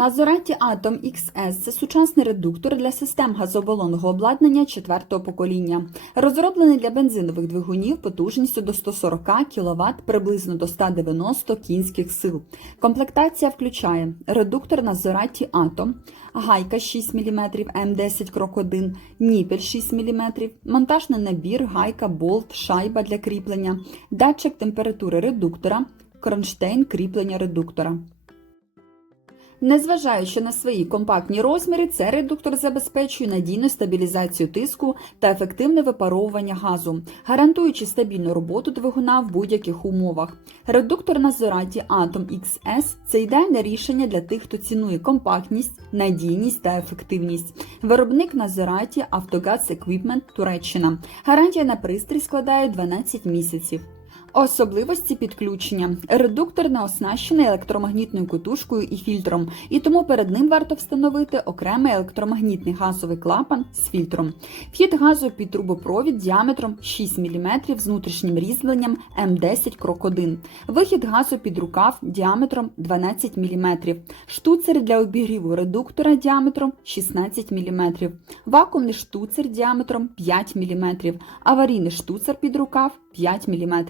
Назораті Atom XS – це сучасний редуктор для систем газобалонного обладнання четвертого покоління, розроблений для бензинових двигунів потужністю до 140 кВт приблизно до 190 кінських сил. Комплектація включає редуктор Назораті Atom, гайка 6 мм М10 крок 1, ніпель 6 мм, монтажний набір, гайка, болт, шайба для кріплення, датчик температури редуктора, кронштейн кріплення редуктора. Незважаючи на свої компактні розміри, цей редуктор забезпечує надійну стабілізацію тиску та ефективне випаровування газу, гарантуючи стабільну роботу двигуна в будь-яких умовах. Редуктор на Зораті Atom XS – це ідеальне рішення для тих, хто цінує компактність, надійність та ефективність. Виробник на Зораті Автогаз Equipment Туреччина. Гарантія на пристрій складає 12 місяців. Особливості підключення. Редуктор не оснащений електромагнітною кутушкою і фільтром, і тому перед ним варто встановити окремий електромагнітний газовий клапан з фільтром. Вхід газу під трубопровід діаметром 6 мм з внутрішнім різьбленням М10 крок 1. Вихід газу під рукав діаметром 12 мм. Штуцер для обігріву редуктора діаметром 16 мм. Вакуумний штуцер діаметром 5 мм. Аварійний штуцер під рукав 5 мм.